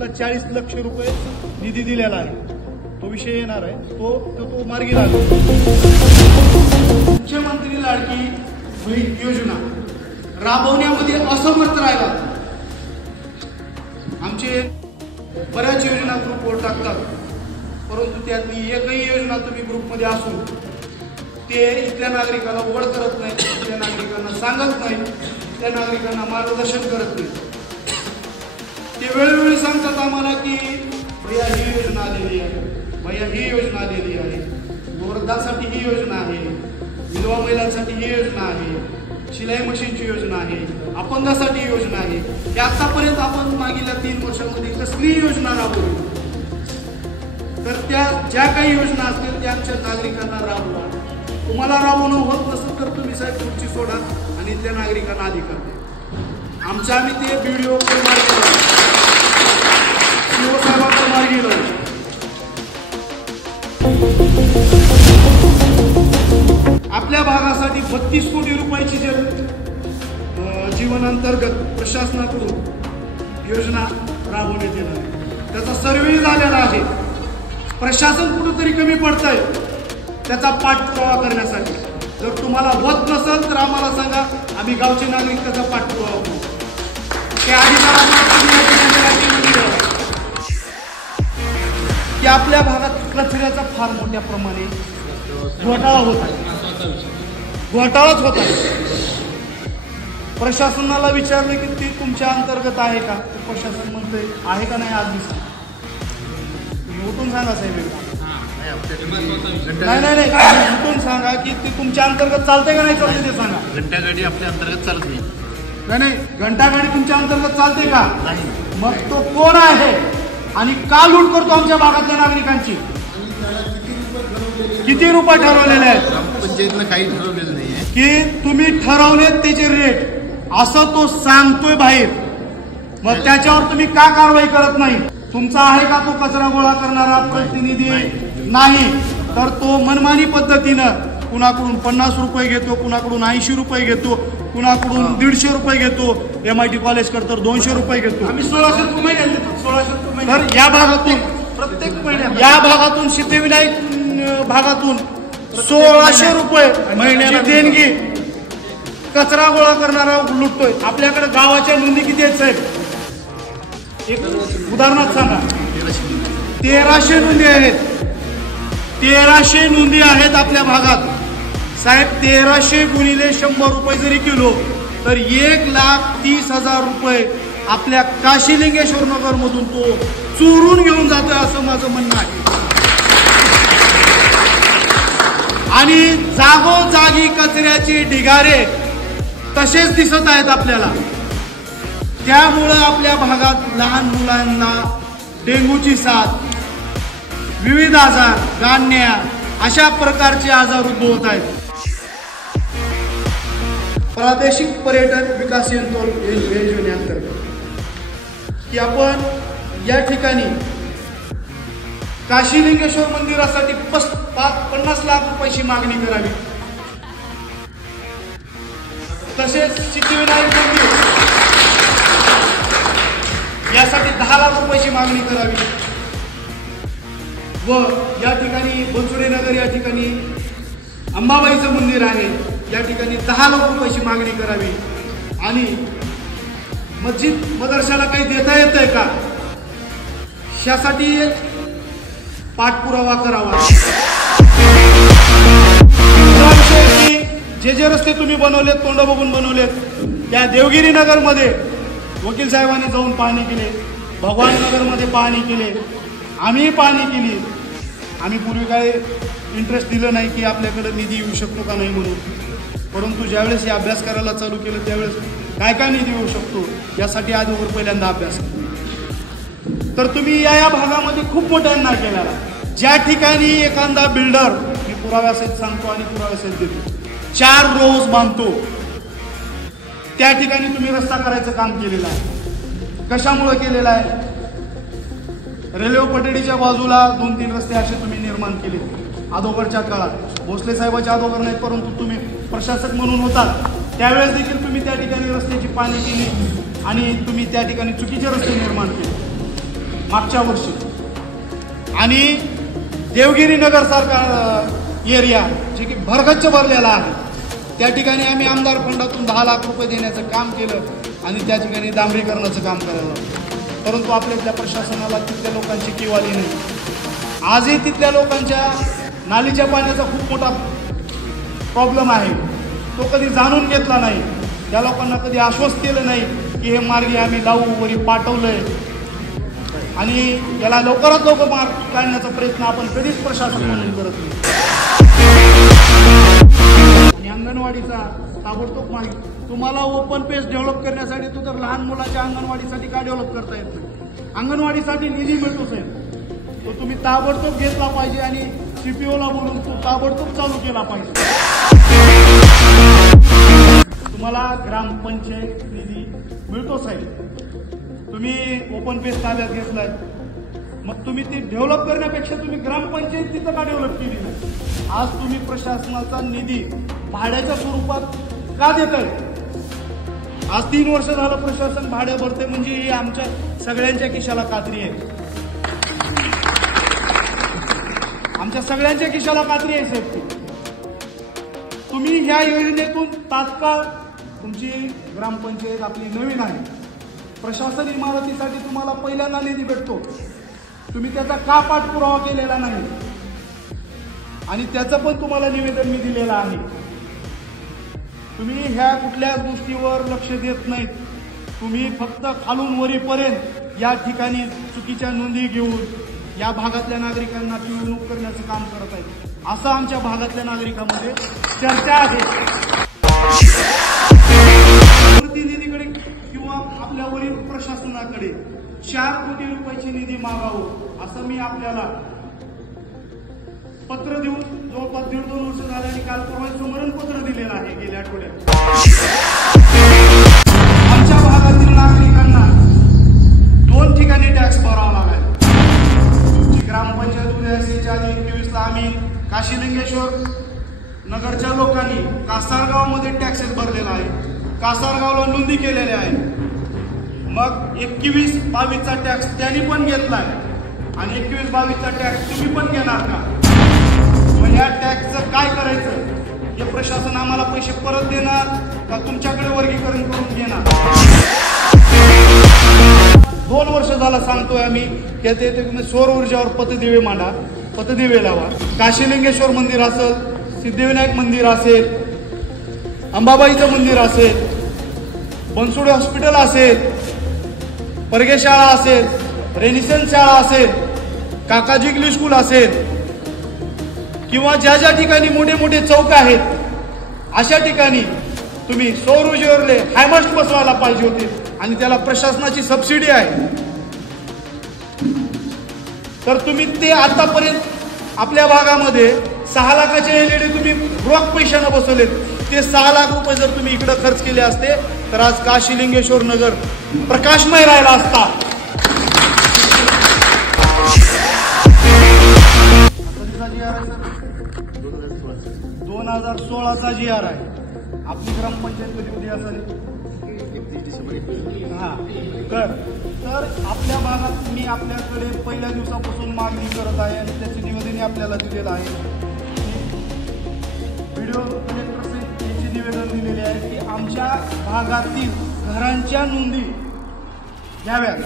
योजनेतला 40 लक्ष रुपये निधी दिलेला आहे. तो विषय येणार आहे, तो मार्गी लागतो. मुख्यमंत्री लाडकी बहीण योजना राबवण्यामध्ये असमर्थ राहिला. आमचे बऱ्याच योजना ग्रुपवर टाकतात, परंतु त्यातली एकही योजना तुम्ही ग्रुपमध्ये असून ते इथल्या नागरिकाला ओढ करत नाही, इथल्या नागरिकांना सांगत नाही, त्या नागरिकांना मार्गदर्शन करत नाही. ते वेळोवेळी सांगतात आम्हाला की भैया ही योजना आलेली आहे, भैया ही योजना आलेली आहे, वृद्धांसाठी ही योजना आहे, विधवा महिलांसाठी ही योजना आहे, शिलाई मशीनची योजना आहे, अपंगासाठी योजना आहे. हे आतापर्यंत आपण मागील 3 वर्षांमध्ये कसली योजना राबवली. तर त्या ज्या काही योजना असतील त्या आमच्या नागरिकांना राबवा. तुम्हाला राबवणं होत नसेल तर तुम्ही साहेब खुर्ची सोडा आणि त्या नागरिकांना अधिकार द्या. आमच्या आम्ही ते व्हिडिओ मार्गी साहेबांचा मार्गी लावू. आपल्या भागासाठी 32 कोटी रुपयाची जीवन अंतर्गत प्रशासनाकडून योजना राबवण्यात येणार आहे. त्याचा सर्वे झालेला आहे. प्रशासन कुठेतरी कमी पडतंय, त्याचा पाठपुरावा करण्यासाठी. जर तुम्हाला होत नसेल तर आम्हाला सांगा, आम्ही गावचे नागरिक त्याचा पाठपुरावा करू. ते की आपल्या भागात कचऱ्याचा फार मोठ्या प्रमाणे घोटाळा होत आहे, घोटाळाच होत आहे. प्रशासनाला विचारले की ते तुमच्या अंतर्गत आहे का, प्रशासन म्हणते आहे का नाही. आज दिसत उठून सांगा साहेब, नाही उठून सांगा की ते तुमच्या अंतर्गत चालते का नाही चालते ते सांगा. घंटागाडी आपल्या अंतर्गत चालत नाही, घंटागाडी तुमच्या अंतर्गत चालते का नाही. मग तो कोण आहे आणि का लूट करतो आमच्या भागातल्या नागरिकांची. किती रुपये ठरवलेले आहेत. ग्रामपंचायतनं काही ठरवलेलं नाहीये की तुम्ही ठरवलेत त्याचे रेट, असं तो सांगतोय बाहेर. मग त्याच्यावर तुम्ही का कारवाई करत नाही. तुमचा आहे का तो कचरा गोळा करणारा प्रतिनिधी. नाही तर तो मनमानी पद्धतीनं कुणाकडून 50 रुपये घेतो, कुणाकडून 80 रुपये घेतो, कुणाकडून 150 रुपये घेतो. MIT कॉलेज तर 200 रुपये घेतो. आम्ही 1600 रुपये घेतो. 1600 रुपये. तर या भागातून प्रत्येक महिन्यात या भागातून सिद्धिविनायक भागातून 1600 रुपये महिन्याची देणगी कचरा गोळा करणारा लुटतोय. आपल्याकडे गावाच्या नोंदी किती आहेत साहेब. एक उदाहरणार्थ सांगा. 1300 नोंदी आहेत. 1300 नोंदी आहेत आपल्या भागात साहेब. 1300 गुणिले 100 रुपये जरी किलो तर 1,30,000 रुपये आपल्या काशीलिंगेश्वर नगर मधून तो चोरून घेऊन जातोय असं माझं म्हणणं आहे. आणि जागोजागी कचऱ्याचे ढिगारे तसेच दिसत आहेत आपल्याला. त्यामुळं आपल्या भागात लहान मुलांना डेंग्यूची साथ, विविध आजार, गाण्या अशा प्रकारचे आजार उद्भवत आहेत. प्रादेशिक पर्यटन विकास योजनेअंतर्गत की आपण या ठिकाणी काशीलिंगेश्वर मंदिरासाठी 50 लाख रुपयाची मागणी करावी. तसेच सिद्धिविनायक मंदिर यासाठी 10 लाख रुपयाची मागणी करावी. व या ठिकाणी बनसोडे नगर या ठिकाणी अंबाबाईचं मंदिर आहे, या ठिकाणी 10 लाख रुपयाची मागणी करावी. आणि मस्जिद मदरशाला काही देता येतंय का यासाठी पाठपुरावा करावा. जे रस्ते तुम्ही बनवलेत, तोंड बघून बनवलेत, त्या देवगिरी नगरमध्ये वकील साहेबांनी जाऊन पाहणी केली, भगवान नगरमध्ये पाहणी केली, आम्ही पाहणी केली. आम्ही पूर्वी काय इंटरेस्ट दिलं नाही की आपल्याकडे निधी येऊ शकतो का नाही म्हणून. परंतु ज्यावेळेस हे अभ्यास करायला चालू केलं त्यावेळेस काय काय निधी येऊ शकतो यासाठी आजवर पहिल्यांदा अभ्यास केला. तर तुम्ही या भागामध्ये खूप मोठा अन्याय केलेला. ज्या ठिकाणी एखादा बिल्डर, मी पुराव्यासहित सांगतो आणि पुराव्यासहित देतो, 4 रोज बांधतो, त्या ठिकाणी तुम्ही रस्ता करायचं काम केलेलं आहे. कशामुळे केलेलं आहे. रेल्वे पटडीच्या बाजूला 2-3 रस्ते असे तुम्ही निर्माण केले अगोदरच्या काळात. भोसले साहेबाच्या अगोदर नाहीत, परंतु तुम्ही प्रशासक म्हणून होतात त्यावेळेस देखील तुम्ही त्या ठिकाणी रस्त्याची पाहणी केली आणि तुम्ही त्या ठिकाणी चुकीचे रस्ते निर्माण केले. मागच्या वर्षी. आणि देवगिरी नगर सारखा एरिया जे की भरगच्च भरलेला आहे, त्या ठिकाणी आम्ही आमदार फंडातून 10 लाख रुपये देण्याचं काम केलं आणि त्या ठिकाणी डांबरीकरणाचं काम करायला लागलं. परंतु आपल्या प्रशासनाला तिथल्या लोकांची किव आली नाही. आजही तिथल्या लोकांच्या नालीच्या पाण्याचा खूप मोठा प्रॉब्लेम आहे, तो कधी जाणून घेतला नाही. त्या लोकांना कधी आश्वस्त केलं नाही की हे मार्गी आम्ही लावू, वरी पाठवलंय आणि याला लवकरात लवकर मार्ग काढण्याचा प्रयत्न आपण कधीच प्रशासन म्हणून करत नाही. आणि अंगणवाडीचा ताबडतोब मार्ग, तुम्हाला ओपन पेस डेव्हलप करण्यासाठी तो तर लहान मुलाच्या अंगणवाडीसाठी का डेव्हलप करता येत नाही? अंगणवाडीसाठी निधी मिळतो साहेब, तो तुम्ही ताबडतोब घेतला पाहिजे आणि सीपीओला बोलून तो ताबडतोब चालू केला पाहिजे. तुम्हाला ग्रामपंचायत निधी मिळतो साहेब, तुम्ही ओपन पेस ताब्यात घेतलाय, मग तुम्ही ती डेव्हलप करण्यापेक्षा तुम्ही ग्रामपंचायत तिथं का डेव्हलप केली नाही? आज तुम्ही प्रशासनाचा निधी भाड्याच्या स्वरूपात का देताय? आज 3 वर्ष झालं प्रशासन भाडे भरते, म्हणजे ही आमच्या सगळ्यांच्या खिशाला कात्री आहे. आमच्या सगळ्यांच्या खिशाला कात्री आहे साहेब. तुम्ही ह्या योजनेतून तात्काळ, तुमची ग्रामपंचायत आपली नवीन आहे, प्रशासन इमारतीसाठी तुम्हाला पहिल्यांदा निधी भेटतो, तुम्ही त्याचा का पाठपुरावा केलेला नाही? आणि त्याचं पण तुम्हाला निवेदन मी दिलेलं आहे. तुम्ही ह्या कुठल्या गोष्टीवर लक्ष देत नाहीत. तुम्ही फक्त खालून वरीपर्यंत या ठिकाणी चुकीच्या नोंदी घेऊन या भागातल्या नागरिकांना पिळवणूक करण्याचं काम करत आहेत, असं आमच्या भागातल्या नागरिकांमध्ये चर्चा आहे. प्रतिनिधीकडे किंवा आपल्या वरील प्रशासनाकडे 4 कोटी रुपयाची निधी मागावं असं मी आपल्याला पत्र देऊन जवळपास 1.5-2 वर्ष झाले आणि काल परवा स्मरणपत्र दिलेलं आहे गेल्या आठवड्यात. आमच्या भागातील नागरिकांना 2 ठिकाणी टॅक्स भरावा लागला. ग्रामपंचायत उद्या असेच्या आधी 21 ला आम्ही काशीलिंगेश्वर नगरच्या लोकांनी कासारगावमध्ये टॅक्सेस भरलेला आहे, कासारगावला नोंदी केलेल्या आहे. मग 21-22चा टॅक्स त्यांनी पण घेतलाय आणि 21-22चा टॅक्स तुम्ही पण घेणार का? मग या टॅक्सचं काय करायचं? हे प्रशासन आम्हाला पैसे परत देणार का तुमच्याकडे वर्गीकरण करून घेणार? 2 वर्ष झाला सांगतोय आम्ही की ते सौर ऊर्जावर पतदिवे मांडा, पतदिवे लावा. काशीलिंगेश्वर मंदिर असेल, सिद्धिविनायक मंदिर असेल, अंबाबाईचं मंदिर असेल, बनसोडे हॉस्पिटल असेल, परगेशाळा असेल, रेनिसेन्स शाळा असेल, काकाजी इंग्लिश स्कूल असेल किंवा ज्या ज्या ठिकाणी मोठे मोठे चौक आहेत अशा ठिकाणी तुम्ही सौर ऊर्जेवरले हायमास्ट बसवायला पाहिजे होते आणि त्याला प्रशासनाची सबसिडी आहे. तर तुम्ही ते आतापर्यंत आपल्या भागामध्ये 6 लाखाचे एलईडी तुम्ही रोख पैशानं बसवलेत. ते 6 लाख रुपये जर तुम्ही इकडे खर्च केले असते तर आज काशीलिंगेश्वर नगर प्रकाशमय राहिला असता. कधीचा जी आर आहे सर? 2016चा जी आर आहे. आपली ग्रामपंचायत कधी उद्या झाली? हा. तर आपल्या भागात मी आपल्याकडे पहिल्या दिवसापासून मागणी करत आहे आणि त्याची निवेदने आपल्याला दिलेलं आहे. व्हिडिओ कलेक्टर याची निवेदन दिलेले आहे की आमच्या भागातील घरांच्या नोंदी घ्याव्यात.